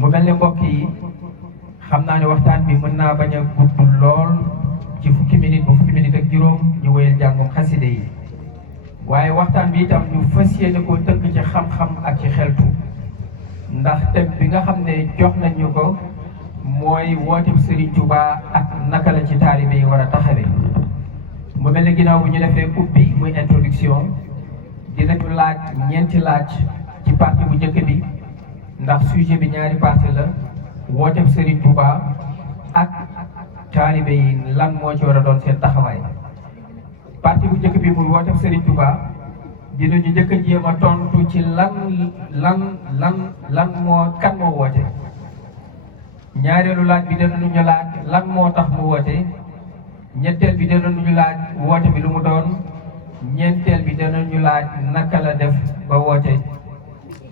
mu mel ne mbokk yi xam naa ne waxtaan bi mën naa bañ a gudd lool ci fukki minute ba fukki minute ak juróom ñu wéyal jàngum xaside yi waaye waxtaan bi itam ñu fas yéene koo tënk ci xam-xam ak ci xeltu ndax thème bi nga xam ne jox nañu ko mooy wooteeb Serigne Touba ak naka la ci taalibe yi war a taxawee. mu mel ne ginnaaw bu ñu defee ubbi muy introduction dinañu laaj ñeenti laaj ci partie bu njëkk bi ndax sujet bi ñaari partie la wooteeb Serigne Touba ak taalibe yi lan moo ci war a doon seen taxawaay. partie bu njëkk bi muy wooteeb Serigne Touba dinañu njëkk a jéem a tontu ci lan moo kan moo woote. ñaareelu laaj bi dinañu laaj lan moo tax mu woote. ñetteel bi dinañu laaj woote bi lu mu doon. ñeenteel bi dinañu laaj naka la def ba woote.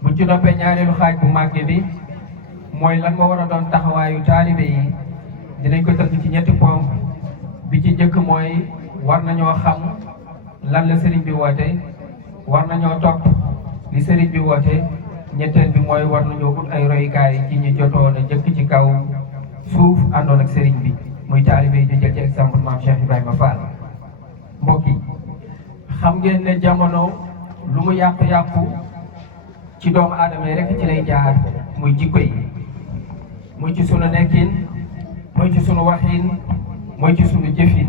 bu ci noppee ñaareelu xaaj bu màgg bi mooy lan moo war a doon taxawaayu taalibe yi dinañ ko tënk ci ñetti ponk bi ci njëkk mooy war nañoo xam lan la sëriñ bi woote war nañoo topp li sëriñ bi woote ñetteel bi mooy war nañoo ut ay royukaay ci ñu jotoon a jëkk ci kaw suuf àndoon ak sëriñ bi muy taalibe yi ñu jël ci exemple maam Cheikh Ibrahima Fall. mbokk yi xam ngeen ne jamono lu mu yàqu-yàqu ci doomu aadama yi rek ci lay jaar muy jikko yi muy ci sunu nekkin muy ci sunu waxin muy ci sunu jëfin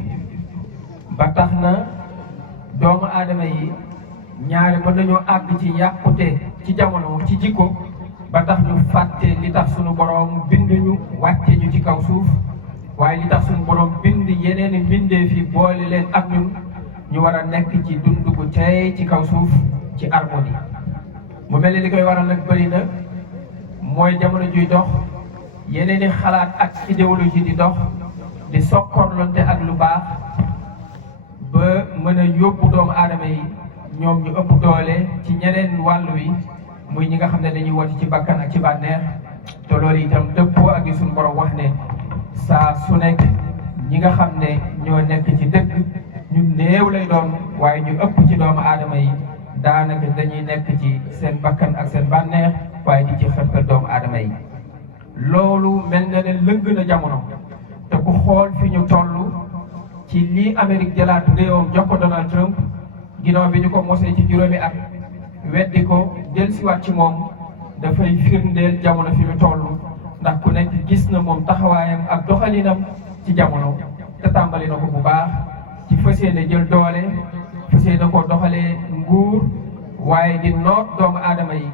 ba tax na doomu aadama yi ñaari mën nañoo àgg ci yàqute ci jamono ci jikko ba tax ñu fàtte li tax sunu borom bind ñu wàcce ñu ci kaw suuf waaye li tax sunu borom bind yeneen mbindeef yi boole leen ak ñun ñu war a nekk ci dund gu tey ci kaw suuf ci harmonie. mu mel ni li koy waral nag bëri na mooy jamono juy dox yeneen i xalaat ak idéologie di dox di sokkorlonte ak lu baax ba mën a yóbbu doomu aadama yi ñoom ñu ëpp doole ci ñeneen wàll wi muy ñi nga xam ne dañuy woote ci bakkan ak ci bànneex te loolu itam dëppoo ak yi suñu borom wax ne saa su nekk ñi nga xam ne ñoo nekk ci dëgg ñu néew lay doon waaye ñu ëpp ci doomu aadama yi daanaka dañuy nekk ci seen bakkan ak seen bànneex waaye di ci xërtal doomu aadama yi. loolu mel na ne lëng na jamono te ku xool fi ñu toll ci lii Amérique jëlaat réewam jox ko Donald Trump ginnaaw bi ñu ko mosee ci juróomi at weddi ko dellusiwaat ci moom dafay firndeel jamono fi ñu toll ndax ku nekk gis na moom taxawaayam ak doxalinam ci jamono te tàmbali na ko bu baax ci fas yéene jël doole fas yéene ko doxalee nguur waaye di noot doomu aadama yi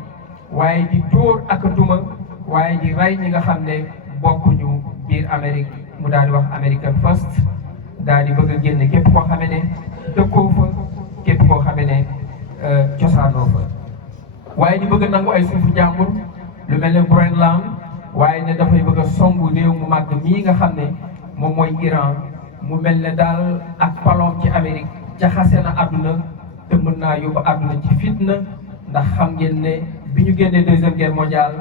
waaye di dóor ak duma waaye di rey ñi nga xam ne bokkuñu biir Amérique mu daal di wax American first daal di bëgg a génne képp koo xamee ne dëkkoo fa képp koo xamee ne cosaanoo fa waaye di bëgg a nangu ay suufu jàmbur lu mel ne Groenland waaye ne dafay bëgg a songu réew mu màgg mii nga xam ne moom mooy Iran mu mel ne daal ak paloom ci Amérique jaxase na àdduna te mën naa yóbbu àdduna ci fitna ndax xam ngeen ne bi ñu génnee deuxième guerre mondiale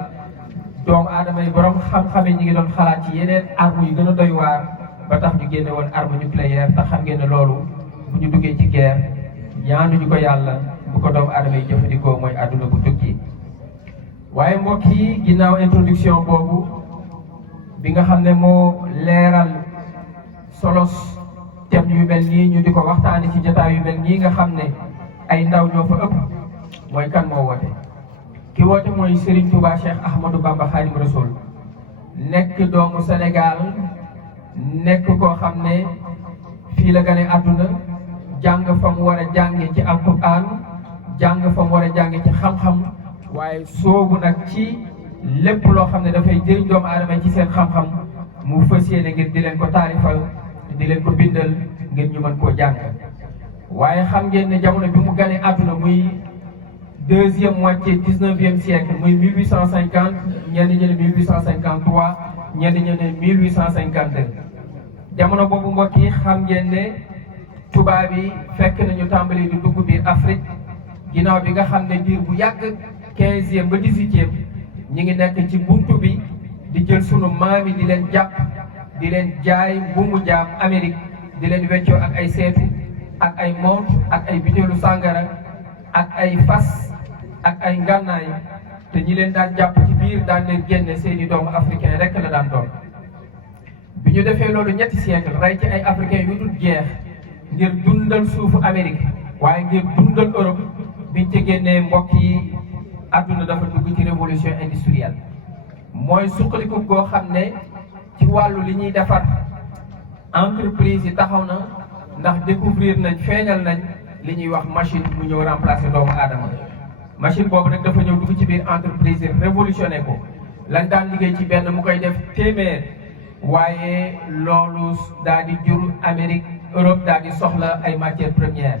doomu aadama yi borom xam-xame ñi ngi doon xalaat ci yeneen armes yu gën a doy waar ba tax ñu génne woon arme nucléaire te xam ngeen ne loolu bu ñu duggee ci guerre ñaanuñu ko yàlla bu ko doomu aadama yi jëfandikoo mooy àdduna bu tukki. waaye mbokk yi ginnaaw introduction boobu bi nga xam ne moo leeral solos thème yu mel nii ñu di ko waxtaane ci jotaay yu mel nii nga xam ne ay ndaw ñoo fa ëpp mooy kan moo woote. ki woote mooy Serigne Touba Cheikh Ahmadou Bamba Khadim Rasoul nekk doomu Sénégal nekk koo xam ne fii la gane àdduna jàng fa mu war a jànge ci alquran jàng fa mu war a jànge ci xam-xam waaye soobu nag ci lépp loo xam ne dafay jëriñ doomu aadama ci seen xam-xam mu fas yéene ngir di leen ko taarifal di leen ko bindal ngir ñu mën koo jàng. waaye xam ngeen ne jamono bi mu gane àdduna muy deuxième moitié 19e siècle muy 1850 ñenn ñi ne 1853 ñenn ñi ne 1852 jamono boobu mbokk yi xam ngeen ne tubaab yi fekk nañu tàmbali di dugg biir Afrique ginnaaw bi nga xam ne diir bu yàgg 15e ba 18e ñi ngi nekk ci buntu bi di jël sunu maam yi di leen jàpp di leen jaay mbuumu jaam Amérique di leen weccoo ak ay seetu ak ay montre ak ay butéelu sàngara ak ay fas ak ay ngànnaay te ñi leen daan jàpp ci biir daan leen génne seeni doomu africain rek la daan doon. bi ñu defee loolu ñetti siècle rey ci ay africain yu dul jeex ngir dundal suufu Amérique waaye ngir dundal Europe biñ ci génnee mbokk yi àdduna dafa dugg ci révolution industrielle mooy suqaliku goo xam ne ci wàllu li ñuy defar entreprise yi taxaw na ndax découvrir nañ feeñal nañ li ñuy wax machine bu ñëw remplacer doomu aadama. machine boobu nag dafa ñëw dugg ci biir entreprise yi révolutionné ko lañ daan liggéey ci benn mu koy def téeméer waaye loolu daal di jur Amérique Europe daal di soxla ay matières premières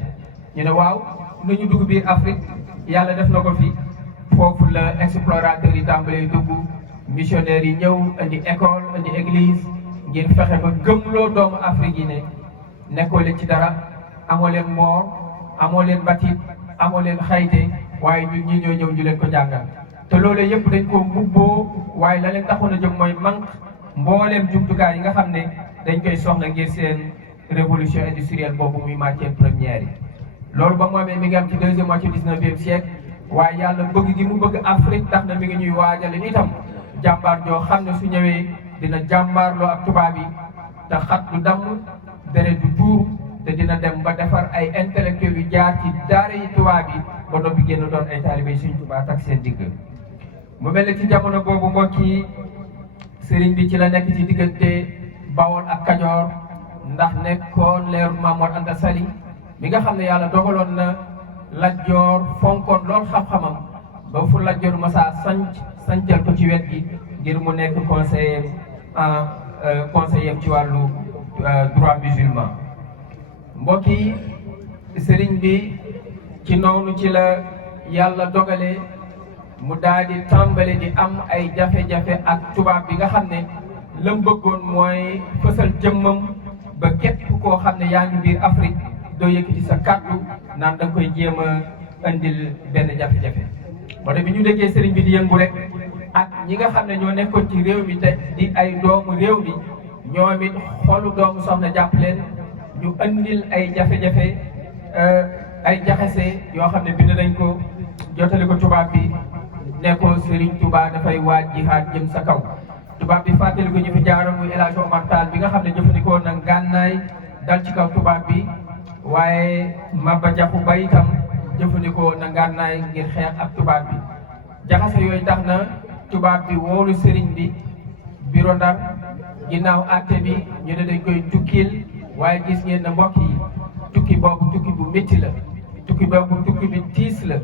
ñu ne waaw nañu dugg biir Afrique yàlla def na ko fi foofu la explorateurs yi tàmbalee dugg missionnaires yi ñëw indi école indi église ngir fexe ba gëmloo doomu Afrique yi ne nekkoo leen ci dara amoo leen moor amoo leen batit amoo leen xayte waaye ñun ñi ñoo ñëw ñu leen ko jàngal te loolu yëpp dañ ko mbubboo waaye la leen taxoon a jóg mooy manque mbooleem jumtukaay yi nga xam ne dañ koy soxla ngir seen révolution industrielle boobu muy matière première yi. loolu ba mu amee mi ngi am ci deuxième moitié 19e siècle waaye yàlla bëgg gi mu bëgg Afrique tax na mi ngi ñuy waajale itam jàmbaar joo xam ne su ñëwee dina jàmbaarloo ak tubaab yi te xat du damm deret du tuur te dina dem ba defar ay intellectuels yu jaar ci daara yi tubaab yi ba noppi génn doon ay taalibe Sëriñ Tuubaa ak seen digg. mu mel ne ci jamono boobu mbokk yi sëriñ bi ci la nekk ci diggante Bawol ak Kajoor ndax nekkoon leeru Maam Mor Anta Sali mi nga xam ne yàlla dogaloon na Lat Joor fonkoon lool xam-xamam ba fu Lat Joor masaa sancal ko ci wet gi ngir mu nekk conseiller ci wàllu droit musulman. mbokk yi sëriñ bi ci noonu ci la yàlla dogale mu daal di tàmbali di am ay jafe-jafe ak tubaab bi nga xam ne lam bëggoon mooy fësal jëmmam ba képp koo xam ne yaa ngi biir Afrique doo yëkkati sa kàddu naan da nga koy jéem a indil benn jafe-jafe. moo tax bi ñu déggee sëriñ bi di yëngu rek ak ñi nga xam ne ñoo nekkoon ci réew mi te di ay doomu réew mi ñoom it xolu doomu soxna jàpp leen ñu indil ay jafe-jafe ay jaxase yoo xam ne bind nañ ko jotali ko tubaab bi ne ko Serigne Touba dafay waaj jihaad jëm sa kaw. tubaab bi fàttali ko ñu fi jaaroon muy El Hadj Omar Tall bi nga xam ne jëfandikoo na gànnaay dal ci kaw tubaab bi waaye Maba Jaxu Ba itam jëfandikoo na gànnaay ngir xeex ak tubaab bi. jaxase yooyu tax na tubaab bi woolu Serigne bi biro Ndar ginnaaw àtte bi ñu ne dañ koy tukkil waaye gis ngeen na mbokk yi tukki boobu tukki bu métti la tukki boobu tukki bu tiis la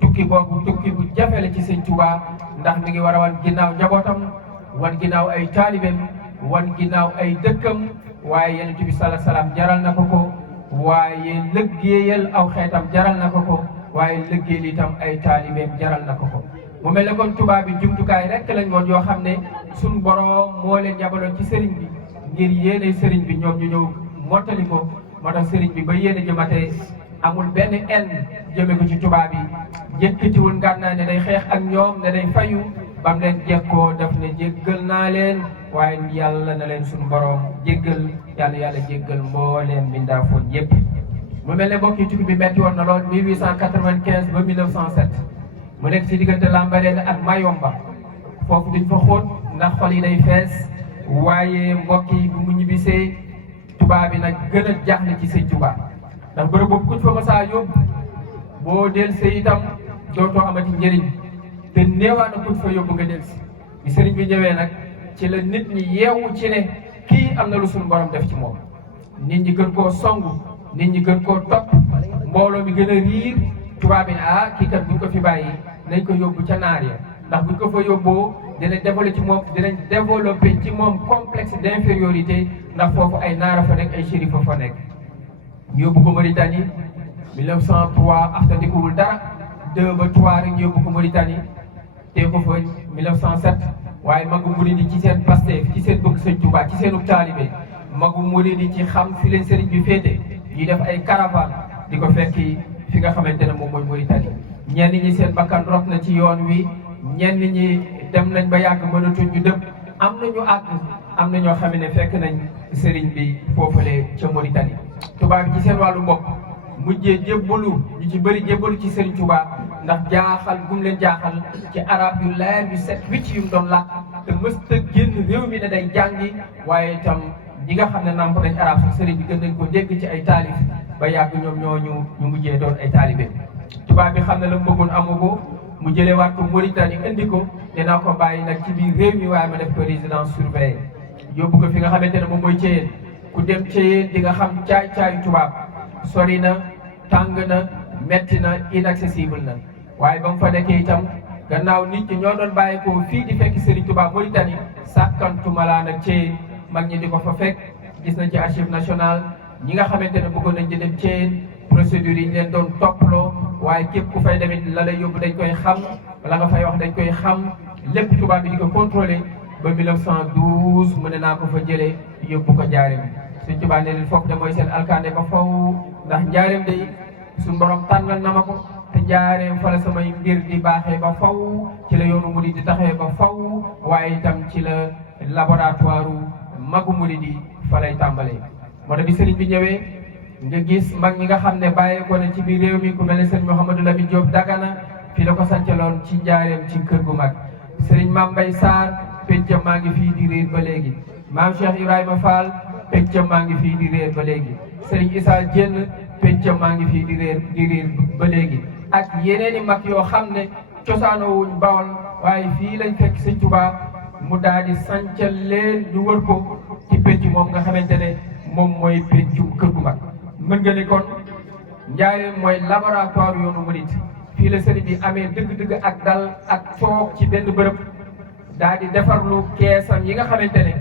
tukki boobu tukki bu jafe la ci Sëñ Tuubaa ndax mi ngi war a wan ginnaaw njabootam wan ginnaaw ay taalibeem wan ginnaaw ay dëkkam waaye Yonent bi sala salaam jaral na ko ko waaye lëggéeyal aw xeetam jaral na ko ko waaye lëggéeyal itam ay taalibeem jaral na ko ko. mu mel ne kon tubaab bi jumtukaay rek lañ woon yoo xam ne suñ boroom moo leen yabaloon ci sëriñ bi ngir yéene sëriñ bi ñoom ñu ñëw mottali ko moo tax sëriñ bi ba yéene jëmatee amul benn en jëme ko ci tubaab yi yëkkatiwul ngànnaay ne day xeex ak ñoom ne day fayu bam leen jekkoo daf ne jéggal naa leen waaye yàlla na leen suñu boroom jéggal yàlla jéggal mbooleem mbindaafoon yépp. mu mel ne mbokk yi tukki bi metti woon na lool 1895 ba 1907 mu nekk ci diggante Lambaréné ak Mayomba foofu duñ fa xóot ndax xol yi day fees waaye mbokk yi bu mu ñibbisee tubaab bi nag gën a jaaxle ci Sëñ Tuubaa ndax bërëb boobu kuñ fa masaa yóbbu boo dellusee itam dootoo amati njëriñ te néewaa na kuñ fa yóbbu nga dellusi. bi sëriñ bi ñëwee nag ci la nit ñi yeewu ci ne kii am na lu suñu borom def ci moom nit ñi gën koo songu nit ñi gën koo topp mbooloo mi gën a riir tubaab bi ne kii kat buñ ko fi bàyyi nañ ko yóbbu ca naar ya ndax buñ ko fa yóbboo dinañ développé ci moom complexe d'infériorité ndax foofu ay naara fa nekk ay shérifa fa nekk. ñu yóbbu ko Mauritanie 1903 aftandikuwul dara 2 ba 3 rek ñu yóbbu ko Mauritanie te ko fa 1907 waaye magu murid yi ci seen Pastef ci seen bëgg Sëñ Tuubaa ci seenu taalibe magu murid yi ci xam fi leen sëriñ bi féete ñuy def ay caravane di ko fekki fi nga xamante ne moom mooy Mauritanie. ñenn ñi seen bakkan rot na ci yoon wi ñenn ñi dem nañ ba yàgg mënatuñ ñu dëpp am nañu àgg am na ñoo xam ne fekk nañ sëriñ bi foofule ca Mauritanie. tubaab bi ci seen wàllu bopp mujjee jébbalu ñu ci bëri jébbalu ci Serigne Touba ndax jaaxal gum leen jaaxal ci arab yu leer yu set wicc yu mu doon làkk te mësta génn réew mi ne day jàngi waaye itam ñi nga xam ne namp nañ arab sax Serigne bi gën nañ ko dégg ci ay taalif ba yàgg ñoom ñooñu ñu mujjee doon ay taalibe tubaab bi xam ne la mu bëggoon amu ko mu jëlee waat ko Mauritanie indi ko dinaa ko bàyyi nag ci biir réew mi waaye ma def ko résidence surveillée yóbbu ko fi nga xamante ne moom mooy Thiéyène ku dem Thiéyène di nga xam caay-caayu tubaab sori na tàng na metti na inaccessible na waaye ba mu fa nekkee itam gannaaw nit ñi ñoo doon bàyyi ko fii di fekk Serigne Touba Mauritanie sàkkantuma laa nag Thiéyène mag ñi di ko fa fekk gis nañ ci archive nationale ñi nga xamante ne bëggoon nañ di dem Thiéyène procédures yi ñu leen doon topploo waaye képp ku fay demit la lay yóbbu dañ koy xam la nga fay wax dañ koy xam lépp tubaab bi di ko contrôlé ba 1912 mu ne naa ko fa jëlee yóbbu ko njaareem suñ tubaab ne leen foofu de mooy seen alkande ba faw ndax njaareem day suñ borom tànnal na ma ko te njaareem fa la samay mbir di baaxee ba faw ci la yoonu murid di taxee ba faw waaye itam ci la laboratoire magu murid di fa lay tàmbalee moo tax bi sëriñ bi ñëwee nga gis mag ñi nga xam ne bàyyi ko na ci biir réew mi ku mel ne sëriñ Mouhamadou Lamine Diop Dagana fii la ko sancaloon ci njaareem ci kër gu mag sëriñ Mame Mbaye Sarr peccam maa ngi fii di réer ba léegi maam Cheikh Ibrahima Fall peccam maa ngi fii di réer ba léegi sëriñ Issa Dieng peccam maa ngi fii di réer ba léegi ak yeneen i mag yoo xam ne cosaanoo wuñ Bawol waaye fii lañ fekk sëñ Tuubaa mu daal di sancal leen ñu wër ko ci pecc moom nga xamante ne moom mooy peccum kër gu mag mën nga ne kon njaareem mooy laboratoire yoonu murit fii la sëriñ bi amee dëgg-dëgg ak dal ak toog ci benn bërëb daal di defarlu keesam yi nga xamante ne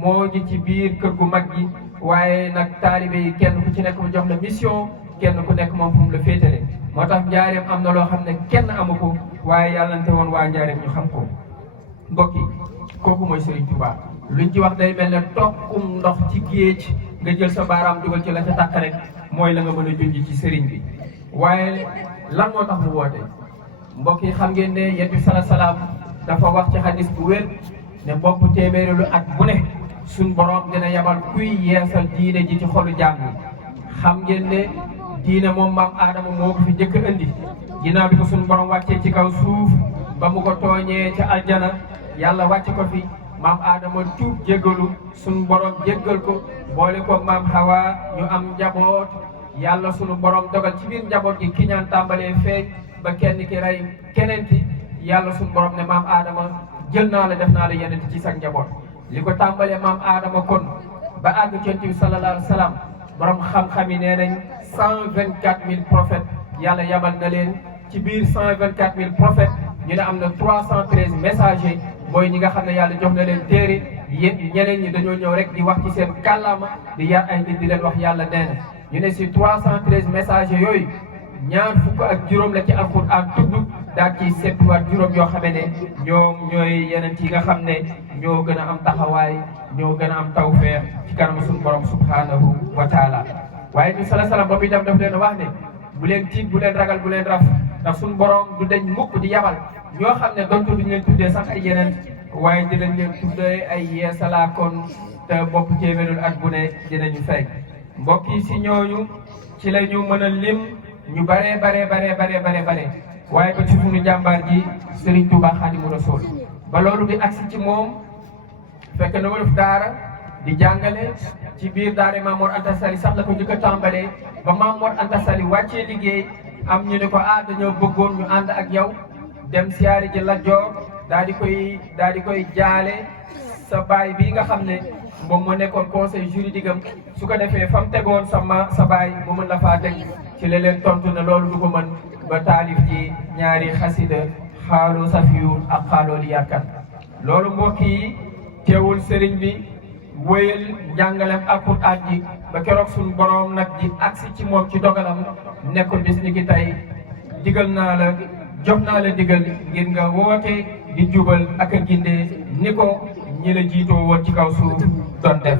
moo ngi ci biir kër gu mag gi waaye nag taalibe yi kenn ku ci nekk mu jox la mission kenn ku nekk moom fu mu la féetale moo tax njaareem am na loo xam ne kenn amu ko waaye yàllante woon waa njaareem ñu xam ko mbokk yi kooku mooy Serigne Touba luñ ci wax day mel ne tokkum ndox ci géej nga jël sa baaraam dugal ci la ca tàkk rek mooy la nga mën a junj ci Serigne bi waaye lan moo tax mu woote mbokk yi xam ngeen ne yonent bi salaam dafa wax ci xadis bu wér ne bopp téeméeri at bu ne suñ borom dina yabal kuy yeesal diine ji ci xolu jaam yi xam ngeen ne diine moom maam Aadama moo ko fi njëkk a indi ginnaaw bi ko suñ borom wàccee ci kaw suuf ba mu ko tooñee ca aljana yàlla wàcce ko fi maam Aadama tuub jéggalu suñ borom jéggal ko boole ko maam Hawa ñu am njaboot yàlla sunu borom dogal ci biir njaboot gi kiñaan tàmbalee feeñ ba kenn ki rey keneen ki yàlla sunu borom ne maam Adama jël naa la def naa la yeneen ci sa njaboot li ko tàmbalee maam Adama kon ba àgg ci Yonent bi sallallahu alayhi wa sallam borom xam-xam yi nee nañ 124000 prophètes yàlla yabal na leen ci biir 124000 prophètes ñu ne am na 313 messagers mooy ñi nga xam ne yàlla jox na leen téere ñeneen ñi dañoo ñëw rek di wax ci seen kàllaama di yar ay nit di leen wax yàlla nee na ñu ne si 313 messagers yooyu ñaar fukk ak juróom la ci alxuraan tudd daal ci seppiwaat juróom yoo xamee ne ñoom ñooy yeneen yi nga xam ne ñoo gën a am taxawaay ñoo gën a am tawfeex ci kanamu suñu borom subhanahu wa taala waaye ñu sala salam ba muy dem daf leen wax ne bu leen tiit bu leen ragal bu leen raf ndax suñu borom du dañ mukk di yabal ñoo xam ne donte duñu leen tuddee sax ay yeneen waaye dinañ leen tuddee ay yeesalaa kon te bopp téeméerul at bu ne dinañu fekk mbokk yi si ñooñu ci la ñu mën a lim ñu bare waaye ba ci suñu jàmbaar ji Serigne Touba Khadimou Rassoul ba loolu di agsi ci moom fekk na wolof daara di jàngale ci biir daara Maam Mor Anta Sali sax la ko njëkk a tàmbalee ba Maam Mor Anta Sali wàccee liggéey am ñu ne ko dañoo bëggoon ñu ànd ak yow dem siyaari ji Lat Joor daal di koy jaale sa baay bii nga xam ne moom moo nekkoon conseil juridique am su ko defee fa mu tegoon sa baay mu mën la faa teg ci la leen tontu ne loolu du ko mën ba taalif ci ñaari xasida xaaloo safiyul ak xaaloo li yàkkat loolu mbokk yi teewul sëriñ bi wéyal njàngalem alxuraan ji ba keroog suñu borom nag ji agsi ci moom ci dogalam nekkul bis ni ki tey digal naa la jox naa la digal ngir nga woote di jubal ak a gindee ni ko ñi la jiitoo woon ci kaw suuf doon def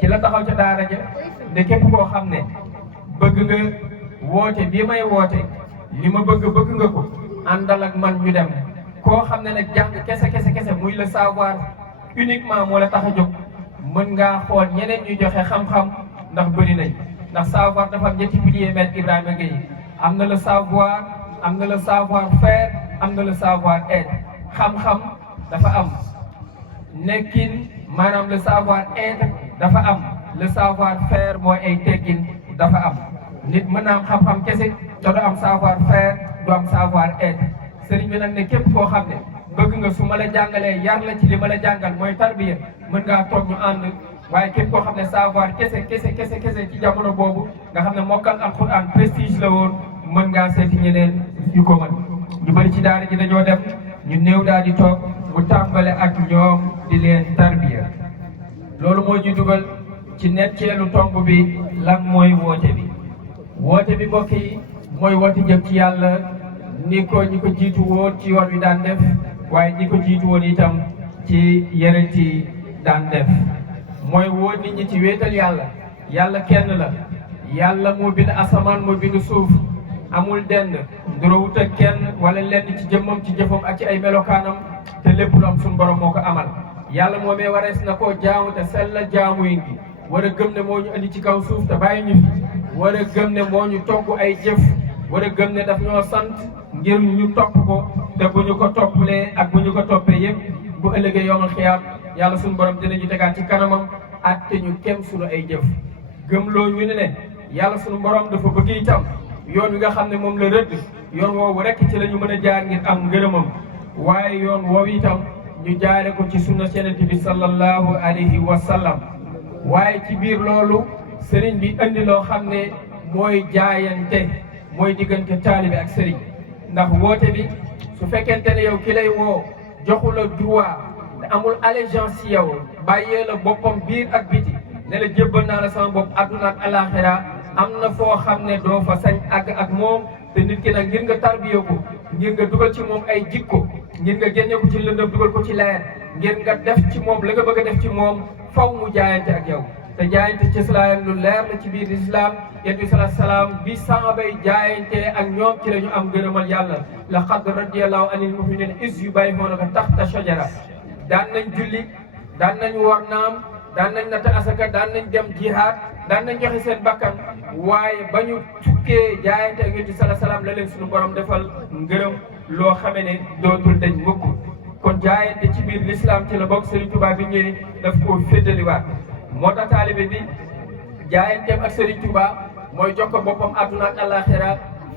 ci la taxaw ca daara ja ne képp koo xam ne bëgg nga woote bii may woote li ma bëgg nga ko àndal ak man ñu dem koo xam ne nag jàng kese muy le savoir uniquement moo la tax a jóg mën ngaa xool ñeneen ñu joxe xam-xam ndax bëri nañ ndax savoir dafa am ñetti piliers Maître Ibrahima Gueye am na le savoir am na le savoir faire am na le savoir être xam-xam dafa am nekkin maanaam le savoir être dafa am le savoir faire mooy ay teggin dafa am nit mën naa am xam-xam kese te du am savoir faire du am savoir être sëriñ bi nag ne képp koo xam ne bëgg nga su ma la jàngalee yar la ci li ma la jàngal mooy tarbiya mën ngaa toog ñu ànd waaye képp koo xam ne savoir kese ci jamono boobu nga xam ne mokkal alxuraan prestige la woon mën ngaa seeti ñeneen yu ko mën ñu bëri ci daara ji dañoo dem ñu néew daal di toog mu tàmbale ak ñoom di leen tarbiya loolu moo ñu dugal ci netteelu tomb bi lan mooy woote bi mbokk yi mooy woote jëm ci yàlla ni ko ñi ko jiitu woon ci yoon wi daan def waaye ñi ko jiitu woon itam ci yeneen yi daan def mooy woo nit ñi ci wéetal yàlla kenn la yàlla moo bind asamaan moo bind suuf amul dend nduroowut ak kenn wala lenn ci jëmmam ci jëfam ak ci ay melokaanam te lépp lu am suñu borom moo ko amal yàlla moomee warees na koo jaamu te sellal jaamu yi ngi war a gëm ne moo ñu indi ci kaw suuf te bàyyi ñu fi war a gëm ne moo ñu togg ay jëf war a gëm ne daf ñoo sant ngir ñu topp ko te bu ñu ko toppalee ak bu ñu ko toppee yëpp bu ëllëgee yawmal xiyaam yàlla suñu borom dinañu tegaat ci kanamam atte ñu kem suñu ay jëf gëmloo ñu ne yàlla suñu borom dafa bëgg itam yoon wi nga xam ne moom la rëdd yoon woowu rekk ci la ñu mën a jaar ngir am ngërëmam waaye yoon woowu itam ñu jaare ko ci sunna Yonent bi sallallahu alayhi wa sallam waaye ci biir loolu sëriñ bi indi loo xam ne mooy jaayante mooy diggante taalibe ak sëriñ ndax woote bi su fekkente ne yow ki lay woo joxu la droit te amul allégeance ci yow bàyyee la boppam biir ak biti ne la jébbal naa la sama bopp adduna ak alaxira am na foo xam ne doo fa sañ àgg ak moom te nit ki nag ngir nga tarbiya ko ngir nga dugal ci moom ay jikko ngir nga génne ko ci lëndëm dugal ko ci leer ngir nga def ci moom la nga bëgg a def ci moom faw mu jaayante ak yow te jaayante ci islaam lu leer la ci biir islam yonent bi sallallahu alayhi wasallam bi sahabay jaayante ak ñoom ci la ñu am gërëmal yàlla laqad radiyallahu anil mu'minina iz yubayyi'unaka tahta shajara daan nañ julli daan nañ war naam daan nañ natt asaka daan nañ dem jihaad daan nañ joxe seen bakkan waaye ba ñu tukkee jaayante ak yonent bi sallallahu alayhi wasallam la leen suñu borom defal ngërëm loo xamee ne dootul dañ mukk kon jaayante ci biir l'islam ci la bokk Serigne Touba bi ñëwee daf koo féddaliwaat moo tax taalibe bi jaayanteem ak Serigne Touba mooy jox ko boppam àdduna ak àllaaxira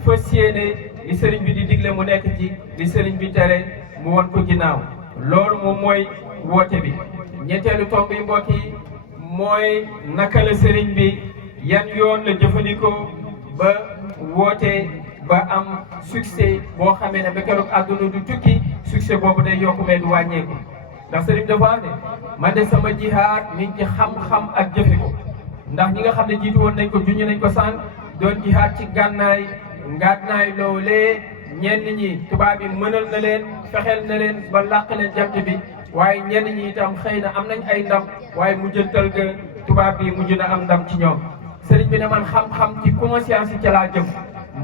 fas yéene li Serigne bi di digle mu nekk ci li Serigne bi tere mu won ko ginnaaw loolu moom mooy woote bi. ñetteelu tomb yi mbokk yi mooy naka la Serigne bi yan yoon la jëfandikoo ba woote ba am succès boo xamee ne ba keroog àdduna du tukki succès boobu day yokku mais du wàññeeku. ndax sëriñ dafa ne man de sama jihaad mi ngi ci xam-xam ak jëfe ko ndax ñi nga xam ne jiitu woon nañ ko junj nañ ko sànq doon jihaad ci gànnaay loolee ñenn ñi tubaab yi mënal na leen fexeel na leen ba làq leen jant bi waaye ñenn ñi itam xëy na am nañ ay ndam waaye mujjantal ga tubaab bi mujj na am ndam ci ñoom sëriñ bi ne man xam-xam ci conscience yi ca laa jëm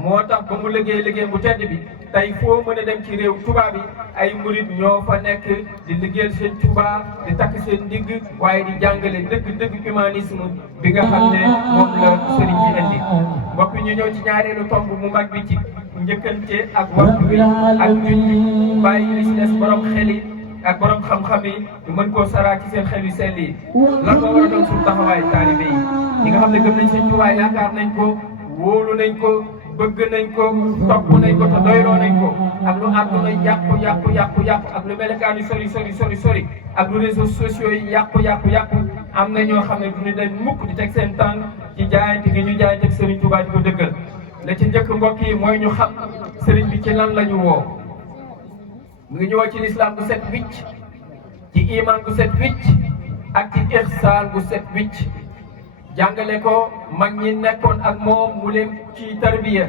moo tax ba mu liggéey bu tedd bi tey foo mën a dem ci réew tubaab yi ay murid ñoo fa nekk di liggéeyal seen Tuubaa di takk seen ndigg waaye di jàngale dëgg humanisme bi nga xam ne moom la sëriñ bi indi mbokk ñu ñëw ci ñaareelu tomb mu mag bi ci njëkkante ak waxtu bi ak junni bàyyi li si des borom xel yi ak borom xam-xam yi ñu mën koo saraa ci seen xel yu sell yi lan moo war a doon suñu taxawaay taalibe yi ñi nga xam ne gëm nañ seen Tuubaa yaakaar nañ ko wóolu nañ ko bëgg nañ ko topp nañ ko te doyloo nañ ko ak lu àdduna yàqu ak lu melokaan yi sori ak lu réseaux sociaux yi yàqu am na ñoo xam ne duñu dañ mukk di teg seen tànk ci jaayante gi ñu jaayante ak Serigne Touba di ko dëggal la ci njëkk mbokk yi mooy ñu xam Serigne bi ci lan la ñu woo mu ngi ñu woo ci lislaam bu set wicc ci iman bu set wicc ak ci ihsaan bu set wicc jàngale ko mag ñi nekkoon ak moom mu leen ci tarbiya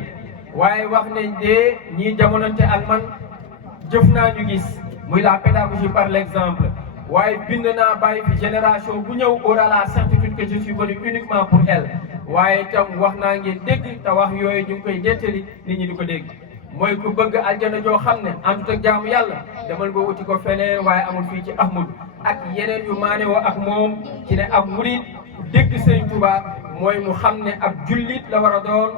waaye wax nañ de ñii jamonante ak man jëf naa ñu gis muy la pédagogie par l'exemple waaye bind naa bàyyi fi génération bu ñëw aura la certitude que je suis venu uniquement pour elle waaye itam wax naa ngeen dégg te wax yooyu ñu ngi koy dettali nit ñi di ko dégg mooy ku bëgg aljana joo xam ne àndut ak jaamu yàlla demal nga wuti ko feneen waaye amul fii ci Ahmadu ak yeneen yu maane woo ak moom ci ne ab murid dégg Serigne Touba mooy mu xam ne ab jullit la war a doon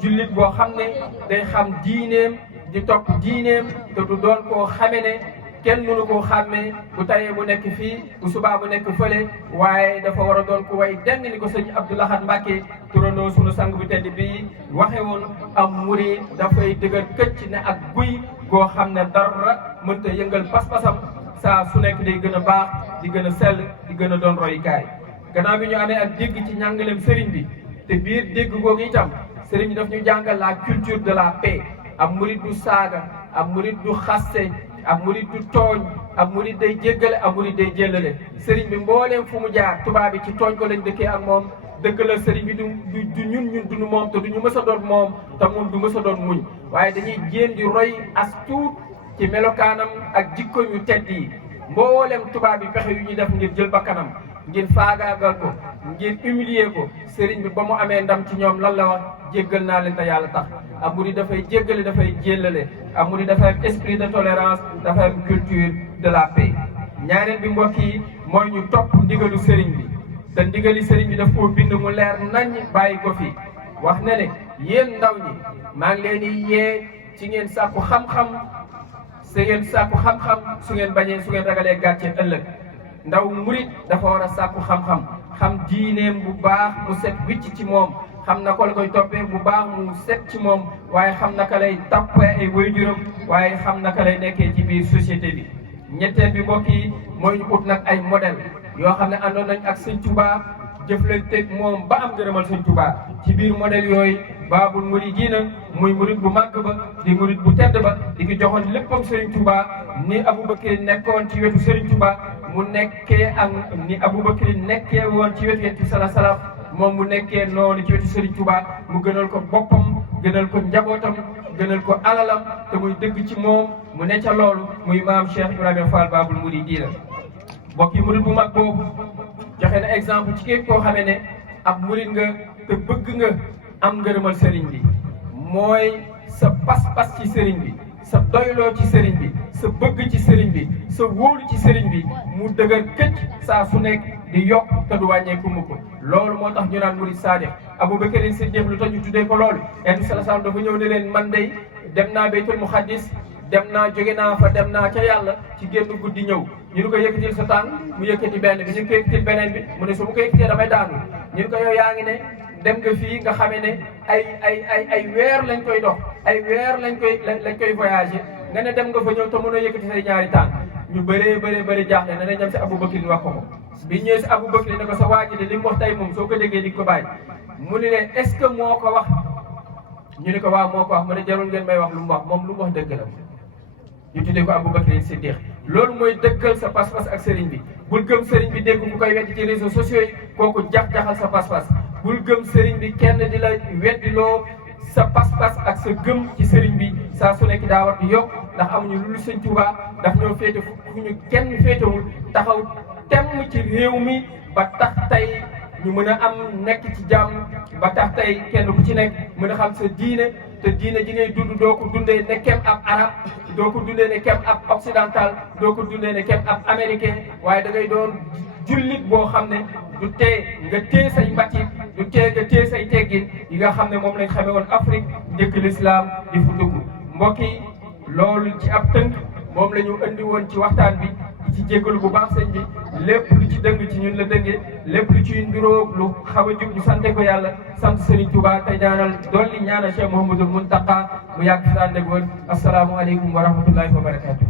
jullit boo xam ne day xam diineem di topp diineem te du doon koo xame ne kenn mënu koo xàmmee bu tayee mu nekk fii bu subaa mu nekk fële waaye dafa war a doon ku way deng ni ko sëñ Abdou Lahad Mbacké turandoo sunu sang bu tedd bii waxe woon am murid dafay dëgër këcc ne ak guy goo xam ne dara mënta yëngal pas-pasam saa su nekk day gën a baax di gën a sell di gën a doon royukaay gannaaw bi ñu amee ak dégg ci njàngaleem sëriñ bi te biir dégg googu itam sëriñ bi daf ñu jàngal la culture de la paix am murid du saaga am murid du xaste ab murid du tooñ ab murid day jéggale ab murid day jéllale sëriñ bi mbooleem fu mu jaar tubaab bi ci tooñ ko lañ dëkkee ak moom dëgg la sëriñ bi du ñun duñu moom te duñu mës a doon moom te moom du mës a doon muñ waaye dañuy jéem di roy as tuut ci melokaanam ak jikko yu tedd yi mbooleem tubaab bi pexe yu ñuy def ngir jël bakkanam ngir faagaagal ko ngir humilier ko sëriñ bi ba mu amee ndam ci ñoom lan la wax jéggal naa leen te yàlla tax ab murid dafay jéggale dafay jéllale ab murid dafay am esprit de tolérance dafay am culture de la paix ñaareel bi mbokk yi mooy ñu topp ndigalu sëriñ bi te ndigali sëriñ bi daf koo bind mu leer nañ bàyyi ko fi wax na ne yéen ndaw ñi maa ngi leen di yee ci ngeen sàkku xam-xam su ngeen bañee su ngeen ragalee gàcce ëllëg ndaw murid dafa war a sàkku xam-xam xam diineem bu baax mu set wicc ci moom xam na ko la koy toppee bu baax mu set ci moom waaye xam naka lay tappee ay waajuram waaye xam naka lay nekkee ci biir société bi ñetteel bi mbokk yi mooy ñu ut nag ay modèle yoo xam ne àndoon nañ ak sëñ Touba jëflanteeg moom ba am gërëmal sëñ Touba ci biir modèle yooyu baabul muridiina muy murid bu màgg ba di murid bu tedd ba di ko joxoon léppam Serigne Touba ni Aboubacry nekkoon ci wetu Serigne Touba mu nekkee ak ni Aboubacry nekkee woon ci wetu Yonent sala salaam moom mu nekkee noonu ci wetu Serigne Touba mu gënal ko boppam gënal ko njabootam gënal ko alalam te muy dëgg ci moom mu ne ca loolu muy maam Cheikh Ibrahima Fall baabul muridiina mbokk yi murid bu mag boobu joxe na exemple ci képp koo xamee ne ab murid nga te bëgg nga am ngërëmal sëriñ bi mooy sa pas-pas ci sëriñ bi sa doyloo ci sëriñ bi sa bëgg ci sëriñ bi sa wóolu ci sëriñ bi mu dëgër këcc saa su nekk di yokk te du wàññeeku mu ko loolu moo tax ñu naan murid saadiq Aboubacry Siddiq lu tax ñu tuddee ko loolu Yonent sallallahu alayhi wasallam dafa ñëw ne leen man day dem naa Baytul Muqaddis dem naa jóge naa fa dem naa ca yàlla ci génn guddi ñëw ñu ko yëkkatil sa tànk mu yëkkati benn bi ñu ko yëkkatil beneen bi mu ne su ma ko yëkkatee damay daanu ñu ko yow yaa ngi ne dem nga fii nga xamee ne ay weer lañ koy dox ay weer lañ koy voyager nga ne dem nga fa ñëw te mënoo yëkkati say ñaari tànk ñu bëree jaaxle ne nañ dem si Aboubacry wax ko bi ñëwee si Aboubacry ne ko sa waa ji de li mu wax tey moom soo ko déggee di ko bàyyi mu ne leen est-ce que moo ko wax ñu ne ko waaw moo ko wax mu ne jarul ngeen may wax lu mu wax moom lu mu wax dëgg la ñu tuddee ko Aboubacry Siddiq loolu mooy dëggal sa pas-pas ak sëriñ bi bul gëm sëriñ bi dégg mu koy weddi ci réseaux sociaux yi kooku jax-jaxal sa pas-pas bul gëm sëriñ bi kenn di la weddiloo sa pas-pas ak sa gëm ci sëriñ bi saa su nekk daa war di yokk ndax amuñu lu sëñ Touba daf ñoo féete fu ñu kenn féetewul taxaw temm ci réew mi ba tax tey ñu mën a am nekk ci jàmm ba tax tey kenn ku ci nekk mën a xam sa diine te diine ji ngay dund doo ko dundee ne kem ab arab doo ko dundee ne kem ab occidental doo ko dundee ne kem ab américain waaye da ngay doon jullit boo xam ne du tee nga tee say mbatit du tee nga tee say teggin yi nga xam ne moom lañ xamee woon Afrique njëkk l'islam di fu dugg mbokk yi loolu ci ab tënk moom la ñu andi woon ci waxtaan bi ci jéggalu bu baax sëñ bi lépp lu ci dëng ci ñun la dëngee lépp lu ci nduróog lu xaw a jub ñu sante ko yàlla sant Serigne Touba te ñaanal dolli ñaanal Cheikh Mouhamadoul Mountakha mu yàgg fi ànd ak woon asalaamualeykum wa rahmatullahi wa barakatuh